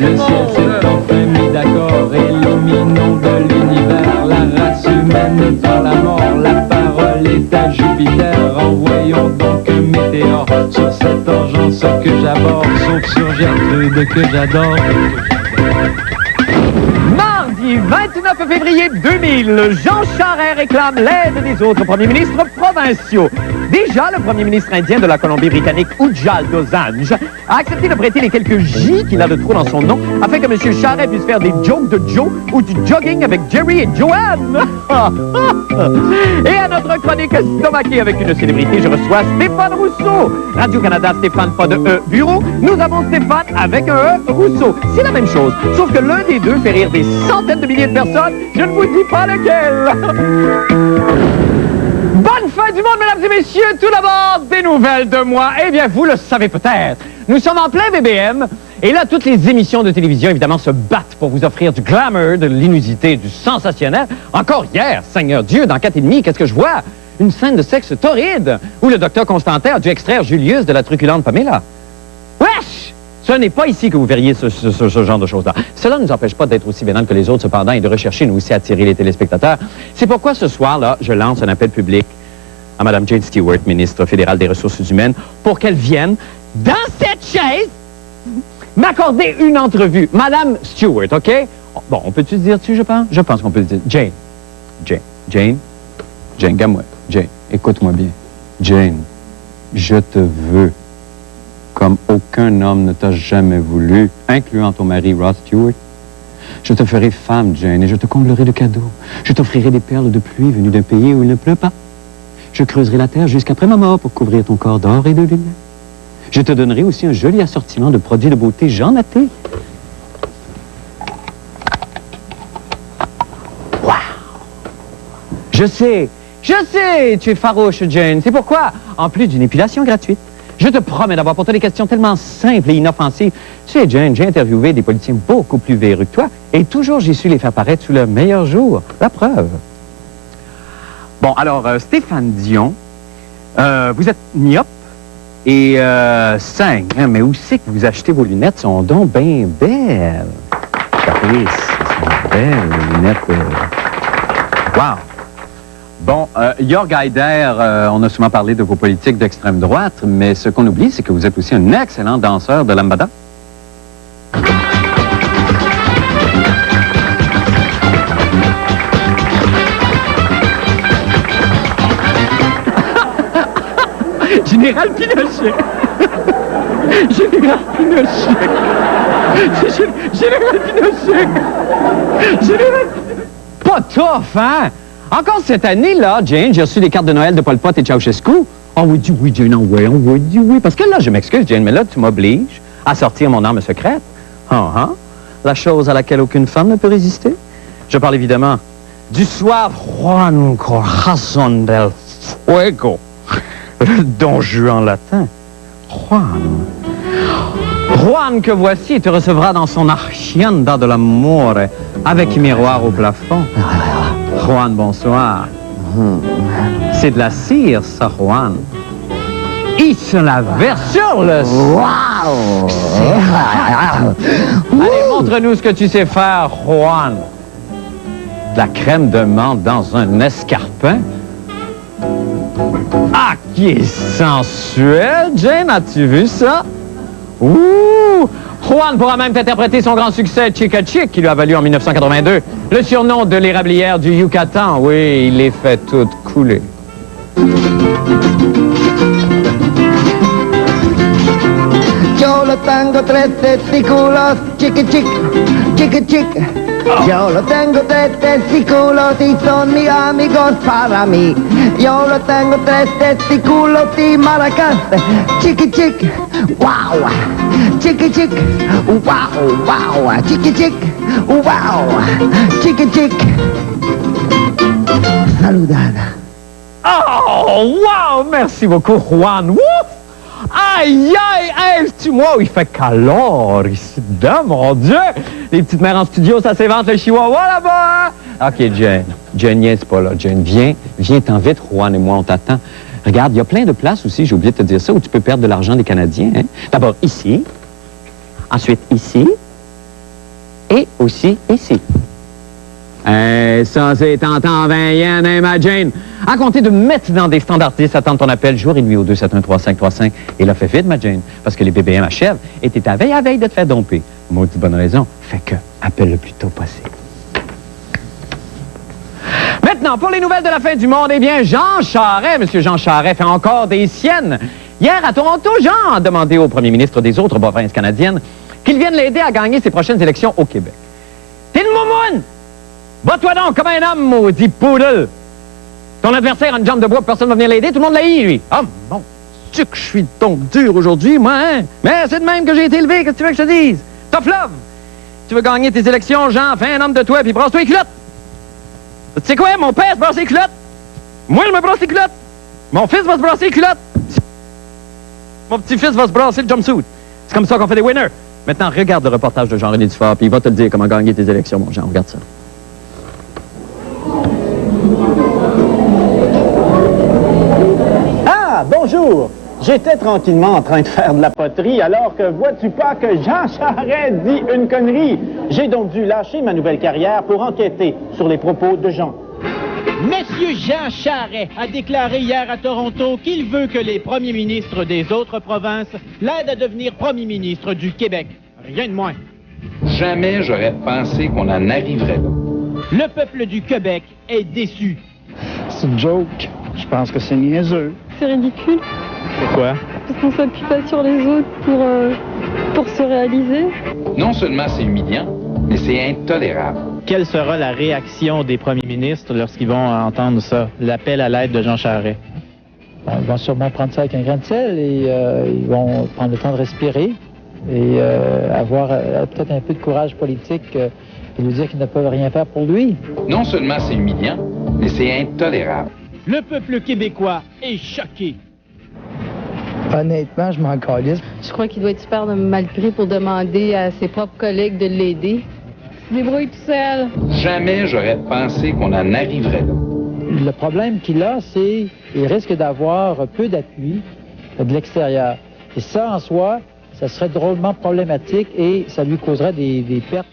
Le ciel s'est enfin mis d'accord, éliminons de l'univers la race humaine par la mort. La parole est à Jupiter, envoyons donc un météore sur cette urgence que j'aborde, sauf sur Gertrude que j'adore. Mardi 29 février 2000, Jean Charest réclame l'aide des autres premiers ministres provinciaux. Déjà, le premier ministre indien de la Colombie-Britannique, Ujjal Dosanjh, a accepté de prêter les quelques J qu'il a de trop dans son nom afin que M. Charest puisse faire des jokes de Joe ou du jogging avec Jerry et Joanne. Et à notre chronique stomaquée avec une célébrité, je reçois Stéphane Rousseau. Radio-Canada, Stéphane, pas de E, bureau. Nous avons Stéphane avec un E, Rousseau. C'est la même chose, sauf que l'un des deux fait rire des centaines de milliers de personnes. Je ne vous dis pas lequel. Bonne fin du monde, mesdames et messieurs. Tout d'abord, des nouvelles de moi. Eh bien, vous le savez peut-être. Nous sommes en plein BBM. Et là, toutes les émissions de télévision, évidemment, se battent pour vous offrir du glamour, de l'inusité, du sensationnel. Encore hier, Seigneur Dieu, dans 4,5, qu'est-ce que je vois? Une scène de sexe torride, où le docteur Constantin a dû extraire Julius de la truculente Pamela. Wesh! Ce n'est pas ici que vous verriez ce genre de choses-là. Cela ne nous empêche pas d'être aussi vénal que les autres, cependant, et de rechercher, nous aussi, à attirer les téléspectateurs. C'est pourquoi, ce soir-là, je lance un appel public à Mme Jane Stewart, ministre fédérale des Ressources humaines, pour qu'elle vienne, dans cette chaise, m'accorder une entrevue. Madame Stewart, OK? Bon, on peut-tu se dire dessus, je pense? Je pense qu'on peut se dire. Jane, regarde-moi. Jane, écoute-moi bien. Jane, je te veux comme aucun homme ne t'a jamais voulu, incluant ton mari Rod Stewart. Je te ferai femme, Jane, et je te comblerai de cadeaux. Je t'offrirai des perles de pluie venues d'un pays où il ne pleut pas. Je creuserai la terre jusqu'après ma mort pour couvrir ton corps d'or et de lumière. Je te donnerai aussi un joli assortiment de produits de beauté Jean Natté. Wow! Je sais, tu es farouche, Jane. C'est pourquoi, en plus d'une épilation gratuite, je te promets d'avoir pour toi des questions tellement simples et inoffensives. Tu sais, Jane, j'ai interviewé des politiciens beaucoup plus véreux que toi, et toujours j'ai su les faire paraître sous leur meilleur jour. La preuve. Bon, alors, Stéphane Dion, vous êtes myope et saigne, hein, mais où c'est que vous achetez vos lunettes? Sont donc bien belles. Caprice, sont belles, les lunettes. Wow! Bon, Jörg Haider, on a souvent parlé de vos politiques d'extrême droite, mais ce qu'on oublie, c'est que vous êtes aussi un excellent danseur de lambada. Général Pinochet. Général Pinochet. Général Pinochet. Général... Pas tough, hein? Encore cette année-là, Jane, j'ai reçu des cartes de Noël de Pol Pot et Ceausescu. On vous dit oui, Jane, on vous dit oui. Parce que là, je m'excuse, Jane, mais là, tu m'obliges à sortir mon arme secrète. La chose à laquelle aucune femme ne peut résister. Je parle évidemment du suave Juan Corazon del Fuego. Le Don Juan latin. Juan que voici et te recevra dans son hacienda de l'amour avec miroir au plafond. Juan, bonsoir. C'est de la cire, ça, Juan. Il se la verse sur le... Wow! Allez, montre-nous ce que tu sais faire, Juan. De la crème de menthe dans un escarpin? Ah, qui est sensuel, Jane, as-tu vu ça? Ouh! Juan pourra même interpréter son grand succès Chica Chick, qui lui a valu en 1982 le surnom de l'érablière du Yucatan. Oui, il les fait toutes couler. Yo lo tengo tres testículos, chiqui chic, chiqui chic. Yo lo tengo tres testículos y son mis amigos para mí. Yo lo tengo tres testículos y maracas, chiqui chic, wow, chiqui chic, wow, wow, chiqui chic, wow, chiqui chic. Saludada. Oh, wow! Merci beaucoup, Juan. Ouf! Aïe, aïe, aïe! Tu vois où il fait calor ici dedans, mon Dieu! Les petites mères en studio, ça s'évente le chihuahua là-bas! OK, Jane. Jane, niaise pas là. Jane, viens-t'en vite, Juan et moi, on t'attend. Regarde, il y a plein de places aussi, j'ai oublié de te dire ça, où tu peux perdre de l'argent des Canadiens. Hein? D'abord ici, ensuite ici, et aussi ici. Ça, c'est tentant 20 yens, hein, ma Jane? À compter de maintenant des standardistes, attendre ton appel jour et nuit au 271-3535. Et là, fais vite, ma Jane, parce que les BBM achèvent et t'es à veille de te faire domper. Maudite bonne raison, fait que appelle le plus tôt possible. Maintenant, pour les nouvelles de la fin du monde, eh bien, Jean Charest, M. Jean Charest, fait encore des siennes. Hier, à Toronto, Jean a demandé au premier ministre des autres provinces canadiennes qu'il vienne l'aider à gagner ses prochaines élections au Québec. T'es une moumoune! Bats-toi donc comme un homme, maudit poodle! Ton adversaire a une jambe de bois, personne ne va venir l'aider, tout le monde l'haït, lui. Ah, bon, tu que je suis donc dur aujourd'hui, moi, hein? Mais c'est de même que j'ai été élevé, qu'est-ce que tu veux que je te dise? Tough love! Tu veux gagner tes élections, Jean, fais un homme de toi, puis brasse-toi les culottes! Tu sais quoi, mon père se brasse les culottes! Moi, je me brasse les culottes! Mon fils va se brasser les culottes! Mon petit-fils va se brasser le jumpsuit. C'est comme ça qu'on fait des winners. Maintenant, regarde le reportage de Jean-René Dufort, puis il va te le dire comment gagner tes élections, mon Jean. Regarde ça. Ah, bonjour! J'étais tranquillement en train de faire de la poterie alors que vois-tu pas que Jean Charest dit une connerie? J'ai donc dû lâcher ma nouvelle carrière pour enquêter sur les propos de Jean. Monsieur Jean Charest a déclaré hier à Toronto qu'il veut que les premiers ministres des autres provinces l'aident à devenir premier ministre du Québec. Rien de moins. Jamais j'aurais pensé qu'on en arriverait là. Le peuple du Québec est déçu. C'est une joke. Je pense que c'est niaiseux. C'est ridicule, Pourquoi? parce qu'on s'appuie pas sur les autres pour se réaliser. Non seulement c'est humiliant, mais c'est intolérable. Quelle sera la réaction des premiers ministres lorsqu'ils vont entendre ça, l'appel à l'aide de Jean Charest? Ils vont sûrement prendre ça avec un grain de sel et ils vont prendre le temps de respirer et avoir peut-être un peu de courage politique et lui dire qu'ils ne peuvent rien faire pour lui. Non seulement c'est humiliant, mais c'est intolérable. Le peuple québécois est choqué. Honnêtement, je m'en calisse. Je crois qu'il doit être super mal pris pour demander à ses propres collègues de l'aider. Se débrouille tout seul. Jamais j'aurais pensé qu'on en arriverait là. Le problème qu'il a, c'est qu'il risque d'avoir peu d'appui de l'extérieur. Et ça, en soi, ça serait drôlement problématique et ça lui causerait des pertes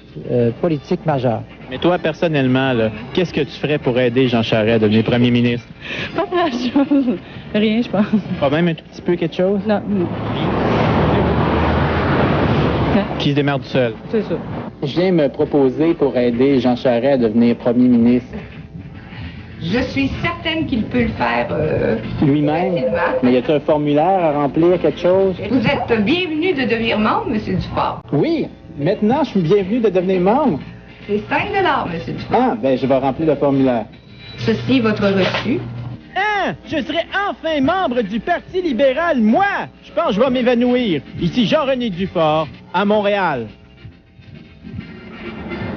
politiques majeures. Mais toi, personnellement, là, qu'est-ce que tu ferais pour aider Jean Charest à devenir premier ministre? Pas grand-chose. Rien, je pense. Quand même un tout petit peu quelque chose? Non, Qui se démerde tout seul. c'est ça. Je viens me proposer pour aider Jean Charest à devenir premier ministre. Je suis certaine qu'il peut le faire Lui-même? facilement. Mais y a-t-il un formulaire à remplir, quelque chose? Vous êtes bienvenu de devenir membre, M. Dufort. Oui, maintenant je suis bienvenu de devenir membre. C'est 5 $, M. Dufort. Ah, ben je vais remplir le formulaire. Ceci est votre reçu. Hein? Je serai enfin membre du Parti libéral, moi! Je pense que je vais m'évanouir. Ici Jean-René Dufort, à Montréal.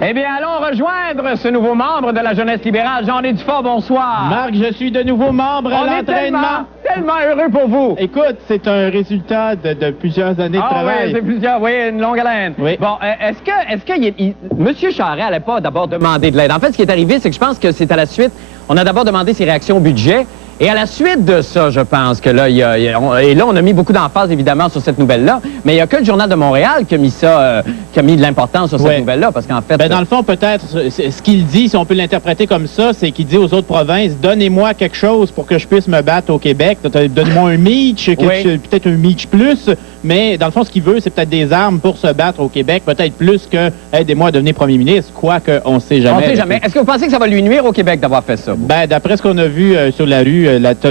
Eh bien, allons rejoindre ce nouveau membre de la jeunesse libérale, Jean-René Dufort, bonsoir. Marc, je suis de nouveau membre On à est l'entraînement. tellement heureux pour vous. Écoute, c'est un résultat de plusieurs années de Ah travail. oui, c'est plusieurs, oui, une longue haleine. Oui. Bon, est-ce que M. Charest n'allait pas d'abord demander de l'aide? En fait, ce qui est arrivé, c'est que je pense que c'est à la suite, on a d'abord demandé ses réactions au budget, et à la suite de ça, je pense que là, et là, on a mis beaucoup d'emphase, évidemment, sur cette nouvelle-là, mais il n'y a que le Journal de Montréal qui a mis ça, qui a mis de l'importance sur cette Ouais. nouvelle-là, parce qu'en fait... Ben, dans le fond, peut-être, ce qu'il dit, si on peut l'interpréter comme ça, c'est qu'il dit aux autres provinces, donnez-moi quelque chose pour que je puisse me battre au Québec. Donne-moi un Meach, peut-être un Meach plus, mais dans le fond, ce qu'il veut, c'est peut-être des armes pour se battre au Québec, peut-être plus que aidez-moi à devenir premier ministre, quoique on ne sait jamais. On ne sait jamais. Est-ce que vous pensez que ça va lui nuire au Québec d'avoir fait ça? Vous? Ben, d'après ce qu'on a vu sur la rue,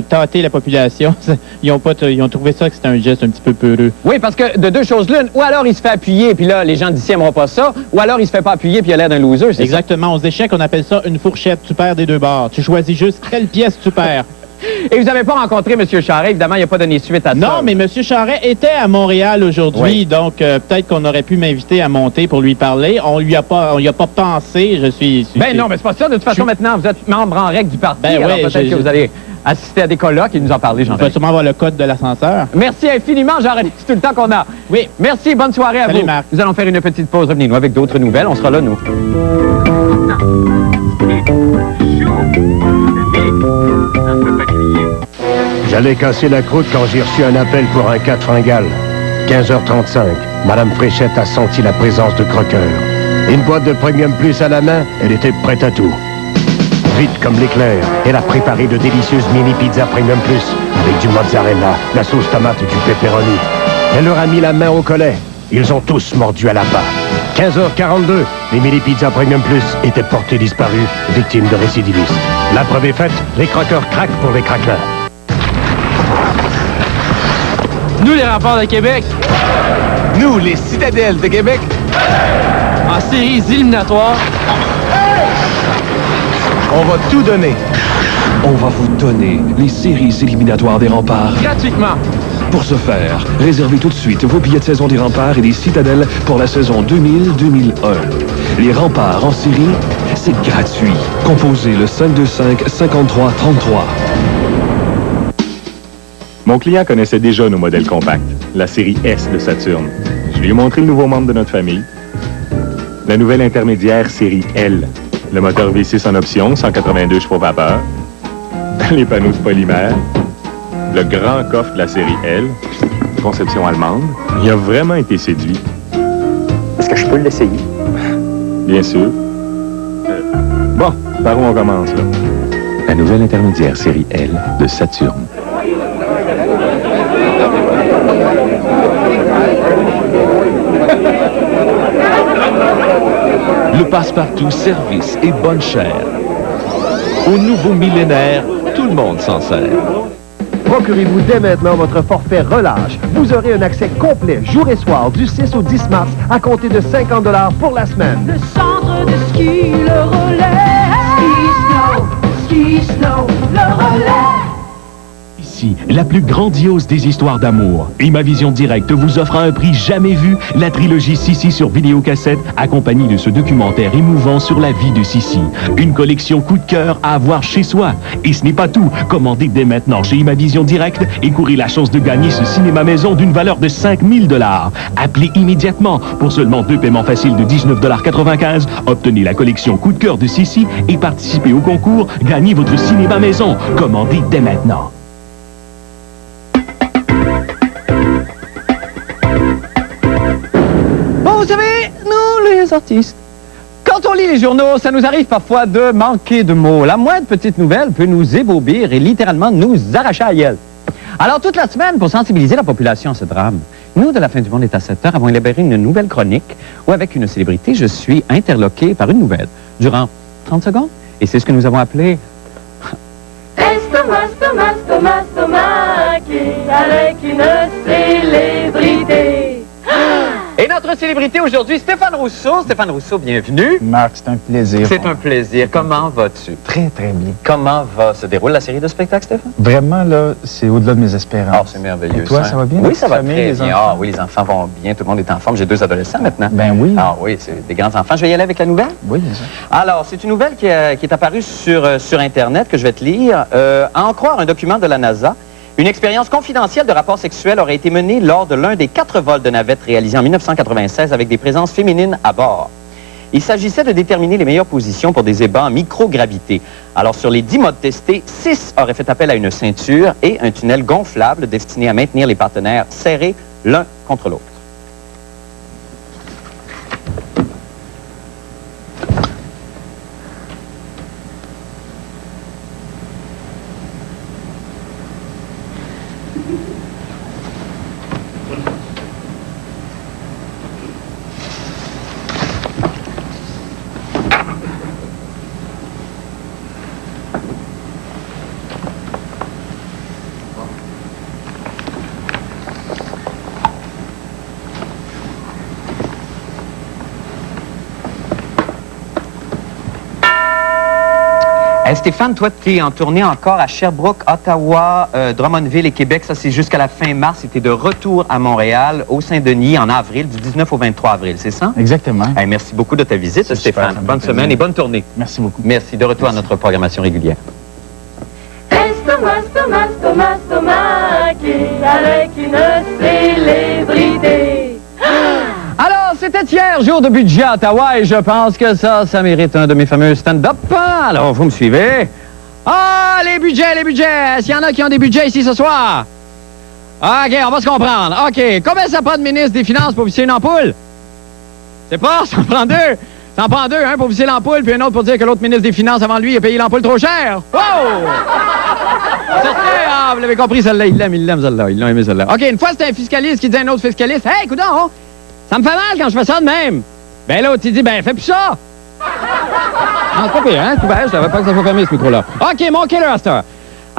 tâter la population, ils ont trouvé ça que c'était un geste un petit peu peureux. Oui, parce que de deux choses l'une, ou alors il se fait appuyer, puis là, les gens d'ici n'aimeront pas ça, ou alors il se fait pas appuyer, puis il a l'air d'un loser, c'est ça? Exactement. Aux échecs, on appelle ça une fourchette. Tu perds des deux bords. Tu choisis juste quelle pièce tu perds. Et vous n'avez pas rencontré M. Charest, évidemment, il n'a pas donné suite à ça. Non, mais M. Charest était à Montréal aujourd'hui, donc peut-être qu'on aurait pu m'inviter à monter pour lui parler. On y a pas pensé. Ben non, mais c'est pas ça. De toute façon, maintenant, vous êtes membre en règle du parti. Ben alors oui, peut-être que vous allez assister à des colloques et nous en parler, Je vais Jean-René. sûrement avoir le code de l'ascenseur. Merci infiniment, Jean-René. C'est tout le temps qu'on a. Oui. Merci, bonne soirée à Salut, vous. Marc. Nous allons faire une petite pause. Revenez-nous avec d'autres nouvelles. On sera là, nous. J'allais casser la croûte quand j'ai reçu un appel pour un cas de fringale. 15h35. Madame Fréchette a senti la présence de croqueurs. Une boîte de Premium Plus à la main, elle était prête à tout. Vite comme l'éclair, elle a préparé de délicieuses mini pizzas Premium Plus avec du mozzarella, la sauce tomate et du pepperoni. Elle leur a mis la main au collet. Ils ont tous mordu à la part. 15h42, les mini pizzas Premium Plus étaient portés disparus, victimes de récidivistes. La preuve est faite, les croqueurs craquent pour les craquelins. Nous, les remparts de Québec. Nous, les citadelles de Québec. En séries éliminatoires. On va tout donner. On va vous donner les séries éliminatoires des remparts. Gratuitement. Pour ce faire, réservez tout de suite vos billets de saison des remparts et des citadelles pour la saison 2000-2001. Les remparts en série, c'est gratuit. Composez le 525-5333. Mon client connaissait déjà nos modèles compacts, la série S de Saturn. Je lui ai montré le nouveau membre de notre famille, la nouvelle intermédiaire série L. Le moteur V6 en option, 182 chevaux vapeur, les panneaux de polymère, le grand coffre de la série L, conception allemande. Il a vraiment été séduit. Est-ce que je peux l'essayer? Bien sûr. Bon, par où on commence, là? La nouvelle intermédiaire série L de Saturn. Le passe-partout, service et bonne chère. Au nouveau millénaire, tout le monde s'en sert. Procurez-vous dès maintenant votre forfait relâche. Vous aurez un accès complet, jour et soir, du 6 au 10 mars, à compter de 50 $ pour la semaine. Le centre de ski, le relais. Ski snow, le relais. Ici, la plus grandiose des histoires d'amour. Imavision Direct vous offre à un prix jamais vu la trilogie Sissi sur vidéocassette, accompagnée de ce documentaire émouvant sur la vie de Sissi. Une collection coup de cœur à avoir chez soi. Et ce n'est pas tout. Commandez dès maintenant chez Imavision Direct et courez la chance de gagner ce cinéma maison d'une valeur de 5000 $. Appelez immédiatement. Pour seulement 2 paiements faciles de 19,95 $, obtenez la collection coup de cœur de Sissi et participez au concours. Gagnez votre cinéma maison. Commandez dès maintenant. Vous savez, nous, les artistes, quand on lit les journaux, ça nous arrive parfois de manquer de mots. La moindre petite nouvelle peut nous ébaubir et littéralement nous arracher à gueule. Alors, toute la semaine, pour sensibiliser la population à ce drame, nous, de La Fin du Monde est à 7 heures, avons élaboré une nouvelle chronique où, avec une célébrité, je suis interloqué par une nouvelle durant 30 secondes. Et c'est ce que nous avons appelé... Avec une célébrité. Et notre célébrité aujourd'hui, Stéphane Rousseau. Stéphane Rousseau, bienvenue. Marc, c'est un plaisir. C'est un plaisir. Comment vas-tu? Très, très bien. Comment se déroule la série de spectacles, Stéphane? Vraiment, là, c'est au-delà de mes espérances. Ah, c'est merveilleux. Et toi, ça va bien? Oui, ça va famille, très les bien. enfants? Ah oui, les enfants vont bien. Tout le monde est en forme. J'ai 2 adolescents maintenant. Ben oui. Ah oui, c'est des grands enfants. Je vais y aller avec la nouvelle? Oui, bien sûr. Alors, c'est une nouvelle qui est apparue sur Internet que je vais te lire. À en croire un document de la NASA, une expérience confidentielle de rapports sexuels aurait été menée lors de l'un des 4 vols de navettes réalisés en 1996 avec des présences féminines à bord. Il s'agissait de déterminer les meilleures positions pour des ébats en microgravité. Alors, sur les 10 modes testés, 6 auraient fait appel à une ceinture et un tunnel gonflable destiné à maintenir les partenaires serrés l'un contre l'autre. Stéphane, toi, tu es en tournée encore à Sherbrooke, Ottawa, Drummondville et Québec. Ça, c'est jusqu'à la fin mars. Et tu es de retour à Montréal, au Saint-Denis, en avril, du 19 au 23 avril, c'est ça? Exactement. Hey, merci beaucoup de ta visite, Stéphane. Bonne semaine et bonne tournée. Merci beaucoup. Merci. De retour à notre programmation régulière. Avec une célébrité. Alors, c'était hier, jour de budget à Ottawa, et je pense que ça mérite un de mes fameux stand-up. Alors, vous me suivez? Ah, les budgets! Est-ce qu'il y en a qui ont des budgets ici ce soir? OK, on va se comprendre. OK, combien ça prend de ministre des Finances pour visser une ampoule? C'est pas, ça en prend 2. Ça en prend deux, un pour visser l'ampoule, puis un autre pour dire que l'autre ministre des Finances avant lui a payé l'ampoule trop cher. Wow! Ah, vous l'avez compris, celle-là, il l'aime, celle-là. Ils l'ont aimé, celle-là. OK, une fois, c'était un fiscaliste qui dit à un autre fiscaliste, « Hey, coudonc, ça me fait mal quand je fais ça de même. » Ben l'autre, il dit, « Ben, fais plus ça. » Non, c'est pas pire, hein? C'est je savais pas que ça soit fermé, ce micro-là. OK, mon killer à cette heure.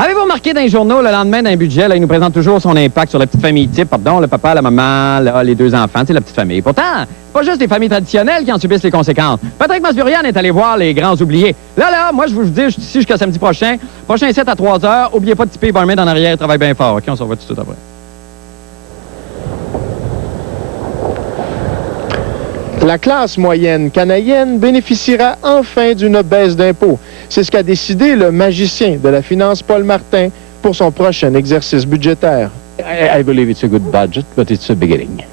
Avez-vous remarqué dans les journaux, le lendemain d'un budget, là, il nous présente toujours son impact sur la petite famille type, pardon, le papa, la maman, là, les deux enfants, c'est la petite famille. Pourtant, pas juste les familles traditionnelles qui en subissent les conséquences. Patrick Masburian est allé voir les grands oubliés. Là, moi, je vous dis, je suis ici jusqu'à samedi prochain. Prochain 7 à 3 heures. Oubliez pas de tiper Barmaid en arrière, il travaille bien fort. OK, on se revoit tout de suite après. La classe moyenne canadienne bénéficiera enfin d'une baisse d'impôts. C'est ce qu'a décidé le magicien de la finance Paul Martin pour son prochain exercice budgétaire. I believe it's a good budget, but it's a beginning.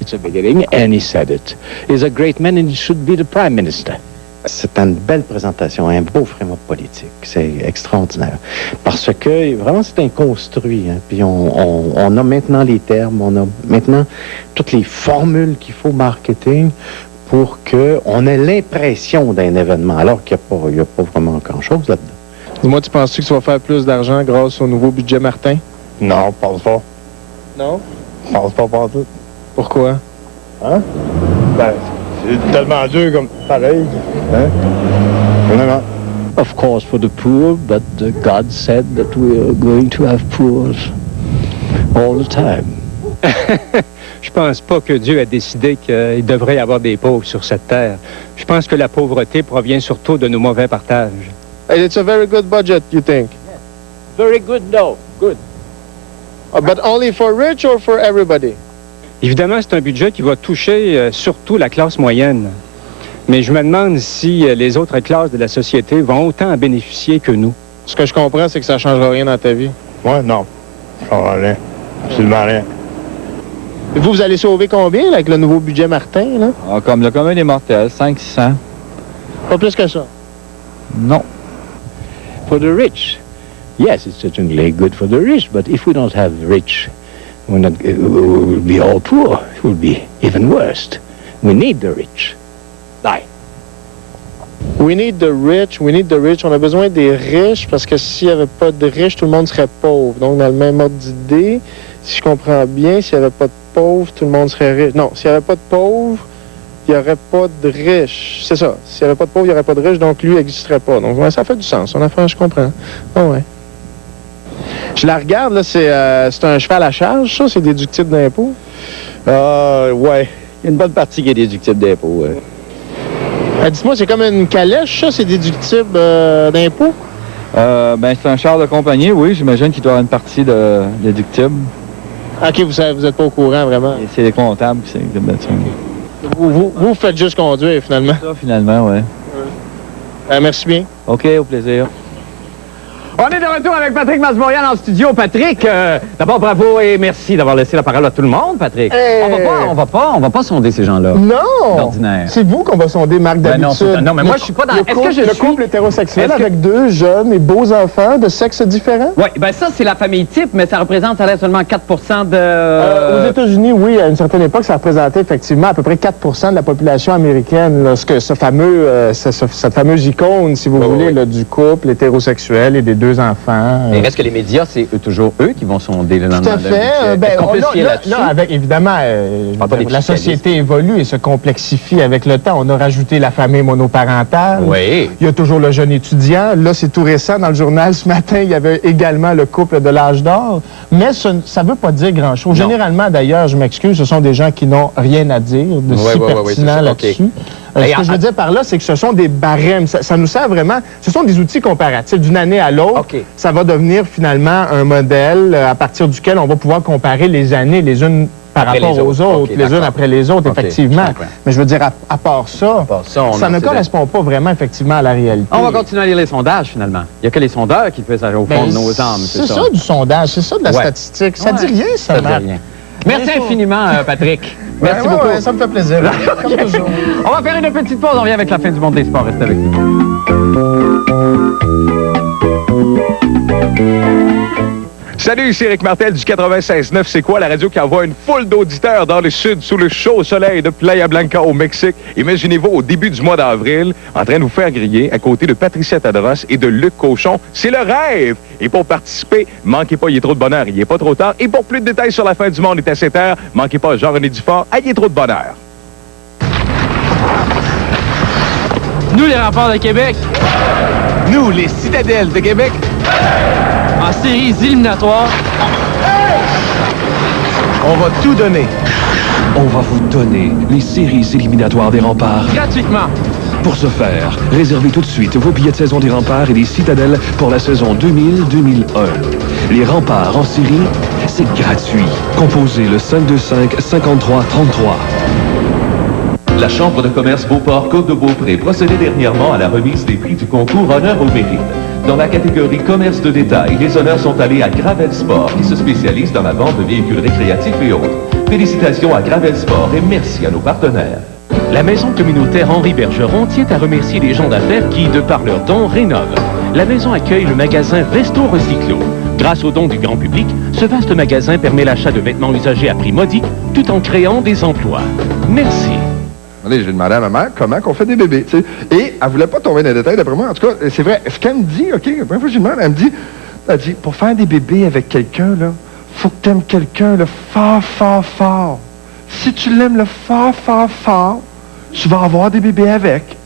It's a beginning, and he said it. He's a great man and he should be the prime minister. C'est une belle présentation, un beau framework politique. C'est extraordinaire. Parce que, vraiment, c'est un construit. Hein. Puis on a maintenant les termes, on a maintenant toutes les formules qu'il faut marketing pour qu'on ait l'impression d'un événement, alors qu'il n'y a pas vraiment grand-chose là-dedans. Dis-moi, tu penses-tu que tu vas faire plus d'argent grâce au nouveau budget Martin? Non, je pense pas. Non? Je pense pas tout. Pourquoi? Hein? Ben, c'est tellement dur comme pareil. Hein? Vraiment. Of course for the poor, but God said that we are going to have poor all the time. Je pense pas que Dieu a décidé qu'il devrait y avoir des pauvres sur cette terre. Je pense que la pauvreté provient surtout de nos mauvais partages. And it's a very good budget, you think? Very good, no. Good. But only for rich or for everybody? Évidemment, c'est un budget qui va toucher surtout la classe moyenne. Mais je me demande si les autres classes de la société vont autant en bénéficier que nous. Ce que je comprends, c'est que ça ne changera rien dans ta vie. Ouais, non. Ça changera rien. Absolument rien. Et vous allez sauver combien là, avec le nouveau budget Martin, là? Ah, comme le commun des mortels, 500. Pas plus que ça? Non. For the rich, yes, it's certainly good for the rich, but if we don't have rich, we'll be all poor. It will be even worse. We need the rich. Die. We need the rich, we need the rich. On a besoin des riches parce que s'il n'y avait pas de riches, tout le monde serait pauvre. Donc, dans le même ordre d'idée, si je comprends bien, s'il n'y avait pas de pauvres, tout le monde serait riche. Non, s'il n'y avait pas de pauvres, il n'y aurait pas de riches. C'est ça. S'il n'y avait pas de pauvres, il n'y aurait pas de riches, donc lui n'existerait pas. Donc, ouais, ça fait du sens. Son affaire, je comprends. Ah ouais. Je la regarde, là, c'est un cheval à charge, ça? C'est déductible d'impôt? Ouais. Il y a une bonne partie qui est déductible d'impôt, ouais. Dites-moi, c'est comme une calèche, ça? C'est déductible d'impôt? Ben, c'est un char de compagnie, oui. J'imagine qu'il doit y avoir une partie de déductible. OK, vous n'êtes pas au courant, vraiment? Et c'est les comptables qui s'occupent de ça. Vous faites juste conduire, finalement? Ça, finalement, oui. Merci bien. OK, au plaisir. On est de retour avec Patrick Masburian en studio. Patrick, d'abord, bravo et merci d'avoir laissé la parole à tout le monde, Patrick. On va pas sonder ces gens-là. Non! D'ordinaire. C'est vous qu'on va sonder, Marc, d'habitude. Non, mais moi, je suis pas dans... Le couple hétérosexuel avec deux jeunes et beaux enfants de sexe différents? Oui, ben ça, c'est la famille type, mais ça représente, ça a l'air seulement 4% de... Aux États-Unis, oui, à une certaine époque, ça représentait effectivement à peu près 4% de la population américaine. Lorsque cette fameuse icône, si vous voulez, là, du couple hétérosexuel et des deux enfants. Mais reste que les médias, c'est toujours eux qui vont sonder le lendemain. Tout à fait. Là, avec, évidemment, la société évolue et se complexifie avec le temps. On a rajouté la famille monoparentale. Oui. Il y a toujours le jeune étudiant. Là, c'est tout récent. Dans le journal, ce matin, il y avait également le couple de l'âge d'or. Mais ça ne veut pas dire grand-chose. Généralement, d'ailleurs, je m'excuse, ce sont des gens qui n'ont rien à dire de si pertinent là-dessus. Okay. Ce que je veux dire par là, c'est que ce sont des barèmes. Ça nous sert vraiment... Ce sont des outils comparatifs. D'une année à l'autre, ça va devenir finalement un modèle à partir duquel on va pouvoir comparer les années les unes par rapport aux autres, les unes après les autres, effectivement. Mais je veux dire, à part ça, ça ne correspond pas vraiment, effectivement, à la réalité. On va continuer à lire les sondages, finalement. Il n'y a que les sondeurs qui peuvent aller au fond de nos âmes, c'est ça. C'est ça, du sondage. C'est ça, de la statistique. Ça dit rien, ça, Marc. Merci infiniment, Patrick. Merci beaucoup. Ça me fait plaisir. Comme toujours. On va faire une petite pause. On revient avec la fin du monde des sports. Restez avec nous. Salut, c'est Éric Martel du 96.9. C'est quoi la radio qui envoie une foule d'auditeurs dans le sud sous le chaud soleil de Playa Blanca au Mexique? Imaginez-vous au début du mois d'avril en train de vous faire griller à côté de Patricia Tadros et de Luc Cochon. C'est le rêve! Et pour participer, manquez pas, il est trop de bonheur, il est pas trop tard. Et pour plus de détails sur la fin du monde, il est à 7 heures. Manquez pas Jean-René Dufort, il est trop de bonheur. Nous, les Remparts de Québec. Nous, les Citadelles de Québec. En séries éliminatoires. On va tout donner. On va vous donner les séries éliminatoires des Remparts. Gratuitement. Pour ce faire, réservez tout de suite vos billets de saison des Remparts et des Citadelles pour la saison 2000-2001. Les Remparts en série, c'est gratuit. Composez le 525-5333. La Chambre de commerce Beauport-Côte-de-Beaupré procédait dernièrement à la remise des prix du concours Honneur au mérite. Dans la catégorie commerce de détail, les honneurs sont allés à Gravel Sport, qui se spécialise dans la vente de véhicules récréatifs et autres. Félicitations à Gravel Sport et merci à nos partenaires. La maison communautaire Henri Bergeron tient à remercier les gens d'affaires qui, de par leurs dons, rénovent. La maison accueille le magasin Vesto Recyclo. Grâce aux dons du grand public, ce vaste magasin permet l'achat de vêtements usagés à prix modique, tout en créant des emplois. Merci. J'ai demandé à ma mère comment qu'on fait des bébés, tu sais. Et elle voulait pas tomber dans les détails, d'après moi. En tout cas, c'est vrai. Ce qu'elle me dit, OK, la première fois que je lui demande, elle me dit, pour faire des bébés avec quelqu'un, là, faut que t'aimes quelqu'un, le fort, fort, fort. Si tu l'aimes le fort, fort, fort, tu vas avoir des bébés avec.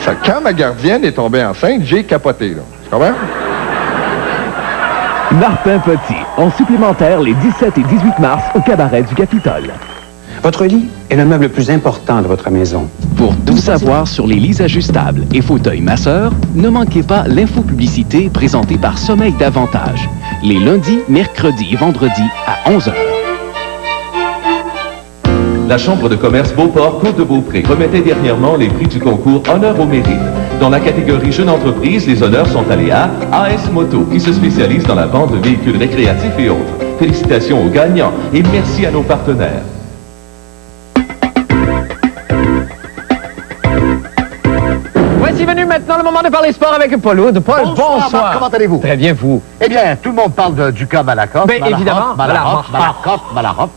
Ça, quand ma gardienne est tombée enceinte, j'ai capoté, là. Tu comprends? Martin Petit, en supplémentaire les 17 et 18 mars au cabaret du Capitole. Votre lit est le meuble le plus important de votre maison. Pour tout savoir sur les lits ajustables et fauteuils masseurs, ne manquez pas l'infopublicité présentée par Sommeil d'Avantage. Les lundis, mercredis et vendredis à 11h. La Chambre de commerce Beauport-Côte-de-Beaupré remettait dernièrement les prix du concours Honneur au mérite. Dans la catégorie Jeune entreprise, les honneurs sont allés à AS Moto, qui se spécialise dans la vente de véhicules récréatifs et autres. Félicitations aux gagnants et merci à nos partenaires. Voici venu maintenant le moment de parler sport avec Paul Wood. Paul, bonsoir. Marc, comment allez-vous? Très bien, vous. Eh bien, tout le monde parle du cas Malakoff. Bien, évidemment. Malakoff.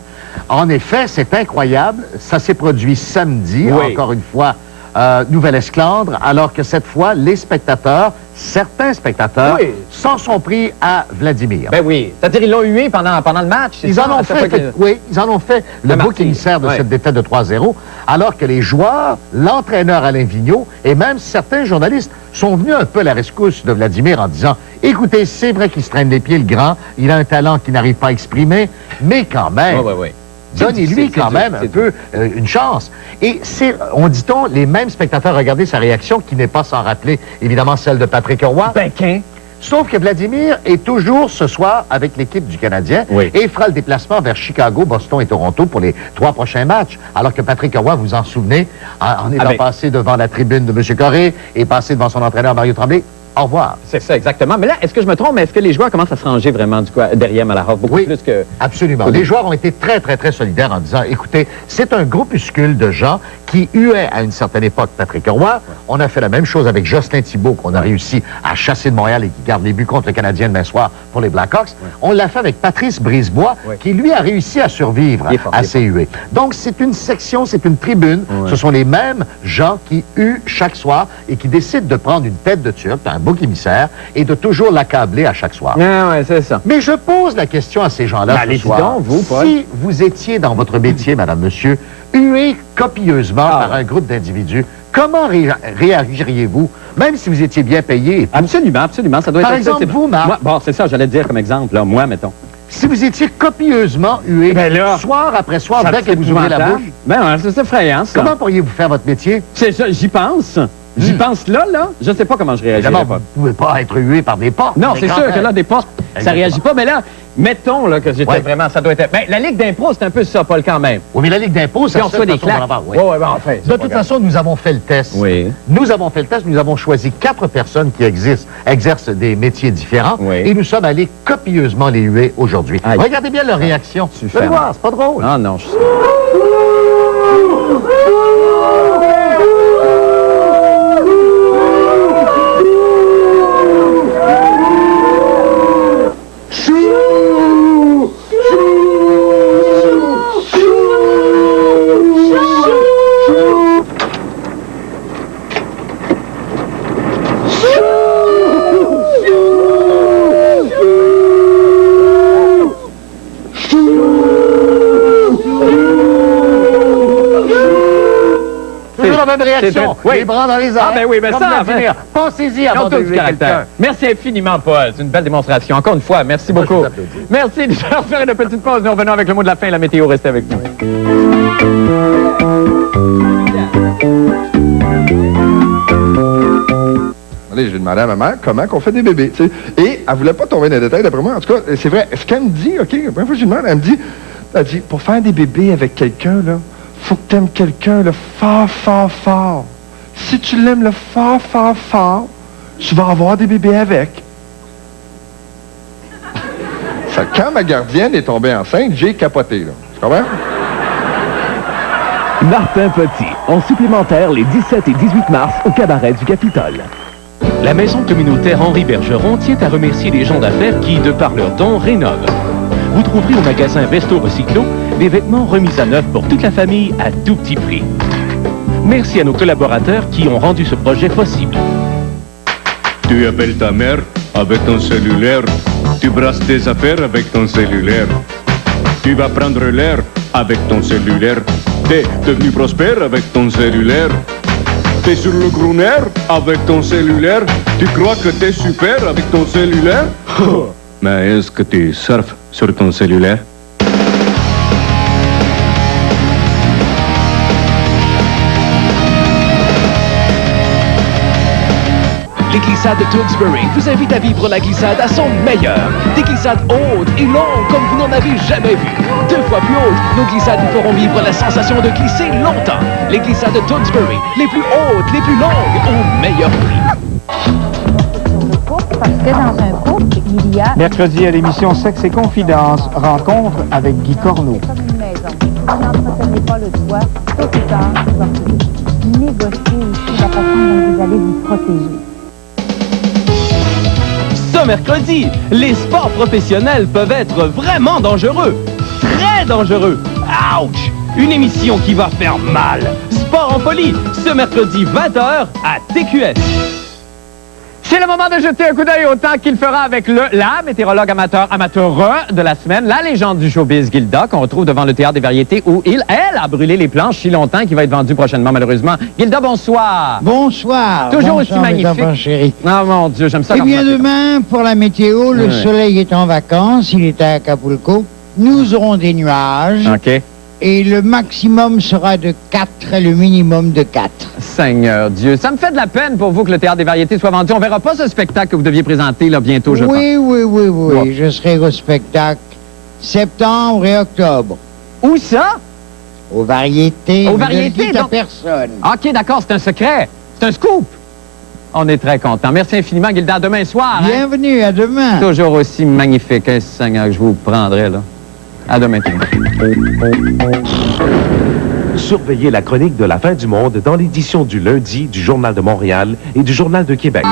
En effet, c'est incroyable. Ça s'est produit samedi, encore une fois, Nouvelle-Esclandre, alors que cette fois, les spectateurs, certains spectateurs, s'en sont pris à Vladimir. Ben oui. C'est-à-dire, ils l'ont hué pendant le match. Ils en ont fait, oui, ils en ont fait le bouc émissaire de cette défaite de 3-0, alors que les joueurs, l'entraîneur Alain Vigneault et même certains journalistes sont venus un peu à la rescousse de Vladimir en disant « Écoutez, c'est vrai qu'il se traîne les pieds, le grand, il a un talent qu'il n'arrive pas à exprimer, mais quand même... Donnez-lui quand même un peu une chance. » Et c'est, dit-on, les mêmes spectateurs, regardez sa réaction, qui n'est pas sans rappeler, évidemment, celle de Patrick Roy. Sauf que Vladimir est toujours ce soir avec l'équipe du Canadien et fera le déplacement vers Chicago, Boston et Toronto pour les 3 prochains matchs. Alors que Patrick Roy, vous en souvenez, en étant passé devant la tribune de M. Corré et passé devant son entraîneur Mario Tremblay, au revoir. C'est ça, exactement. Mais là, est-ce que je me trompe, mais est-ce que les joueurs commencent à se ranger vraiment derrière Malakoff beaucoup plus que... Absolument. Les joueurs ont été très, très, très solidaires en disant, écoutez, c'est un groupuscule de gens qui huaient à une certaine époque Patrick Roy. On a fait la même chose avec Jocelyn Thibault, qu'on a réussi à chasser de Montréal et qui garde les buts contre le Canadien demain soir pour les Blackhawks. On l'a fait avec Patrice Brisebois, qui, lui, a réussi à survivre à ces huées. Donc, c'est une section, c'est une tribune. Ce sont les mêmes gens qui huent chaque soir et qui décident de prendre une tête de turc, un bouc émissaire, et de toujours l'accabler à chaque soir. C'est ça. Mais je pose la question à ces gens-là ce soir. Si vous étiez dans votre métier, madame, monsieur, hué copieusement par un groupe d'individus, comment réagiriez-vous, même si vous étiez bien payé? Absolument, absolument. Ça doit par être exemple, vous, Marc. Bon, c'est ça, j'allais dire comme exemple, là, moi, mettons. Si vous étiez copieusement hué, soir après soir, dès que vous ouvrez la bouche, c'est effrayant, ça. Comment pourriez-vous faire votre métier? C'est ça, j'y pense. J'y pense là, je sais pas comment je réagirais. Évidemment, vous ne pouvez pas être hué par des portes. Non, c'est sûr que là, des portes, ça réagit pas. Mais là, mettons là, que j'étais vraiment, ça doit être... Ben, la Ligue d'impro, c'est un peu ça, Paul, quand même. Oui, mais la Ligue d'impro, ça se fait des claques. Enfin, de toute façon, nous avons fait le test. Nous avons fait le test, nous avons choisi 4 personnes qui exercent des métiers différents et nous sommes allés copieusement les huer aujourd'hui. Regardez bien leur réaction. Vous allez voir, c'est pas drôle. Ah non, toujours la même réaction. Oui. Les bras dans les airs. Ah, ben oui, ben comme ça, Vladimir. Pensez-y avant de lever quelqu'un. Merci infiniment, Paul. C'est une belle démonstration. Encore une fois, merci beaucoup. Merci de faire une petite pause. Nous revenons avec le mot de la fin et la météo. Restez avec nous. J'ai demandé à ma mère comment qu'on fait des bébés, tu sais. Et elle voulait pas tomber dans les détails, d'après moi. En tout cas, c'est vrai. Ce qu'elle me dit, OK, la première fois que je lui demande, elle dit, pour faire des bébés avec quelqu'un, là, faut que t'aimes quelqu'un, là, fort, fort, fort. Si tu l'aimes, le fort, fort, fort, tu vas avoir des bébés avec. Ça, quand ma gardienne est tombée enceinte, j'ai capoté, là. Tu comprends? Martin Petit, en supplémentaire les 17 et 18 mars au cabaret du Capitole. La maison communautaire Henri Bergeron tient à remercier les gens d'affaires qui, de par leurs dons, rénovent. Vous trouverez au magasin Vesto Recyclo des vêtements remis à neuf pour toute la famille à tout petit prix. Merci à nos collaborateurs qui ont rendu ce projet possible. Tu appelles ta mère avec ton cellulaire. Tu brasses tes affaires avec ton cellulaire. Tu vas prendre l'air avec ton cellulaire. T'es devenu prospère avec ton cellulaire. T'es sur le gros nerf avec ton cellulaire. Tu crois que t'es super avec ton cellulaire? Mais est-ce que tu surfes sur ton cellulaire? Les glissades de Tewksbury vous invitent à vivre la glissade à son meilleur. Des glissades hautes et longues comme vous n'en avez jamais vu. 2 fois plus hautes, nos glissades vous feront vivre la sensation de glisser longtemps. Les glissades de Tewksbury, les plus hautes, les plus longues, au meilleur prix. Parce que dans un couple, il y a... Mercredi à l'émission Sexe et Confidence, rencontre avec Guy Corneau. C'est comme une maison. Si vous n'entretenez pas le toit, tôt ou tard, il va couler. Négociez aussi la façon dont vous allez vous protéger. Ce mercredi, les sports professionnels peuvent être vraiment dangereux. Très dangereux. Ouch! Une émission qui va faire mal. Sport en folie, ce mercredi 20h à TQS. C'est le moment de jeter un coup d'œil au temps qu'il fera avec la météorologue amateur de la semaine, la légende du showbiz Gilda, qu'on retrouve devant le Théâtre des Variétés où elle a brûlé les planches si longtemps qu'il va être vendu prochainement, malheureusement. Gilda, bonsoir. Bonsoir. Toujours Bonsoir, aussi magnifique. mes enfants chéris. Oh mon Dieu, j'aime ça. Eh comme bien, ça. demain, pour la météo, le Ouais. soleil est en vacances, il est à Acapulco. Nous aurons des nuages. OK. Et le maximum sera de 4 et le minimum de 4. Seigneur Dieu, ça me fait de la peine pour vous que le Théâtre des Variétés soit vendu. On verra pas ce spectacle que vous deviez présenter là bientôt, je pense. Oui. Bon. Je serai au spectacle septembre et octobre. Où ça? Aux Variétés. Aux Vous ne Variétés, le dites à donc? personne. OK, d'accord, c'est un secret. C'est un scoop. On est très contents. Merci infiniment, Gilda. À demain soir. Hein? Bienvenue, à demain. Toujours aussi magnifique, hein, Seigneur, que je vous prendrai, là. À demain, tout le monde. Surveillez la chronique de la fin du monde dans l'édition du lundi du Journal de Montréal et du Journal de Québec.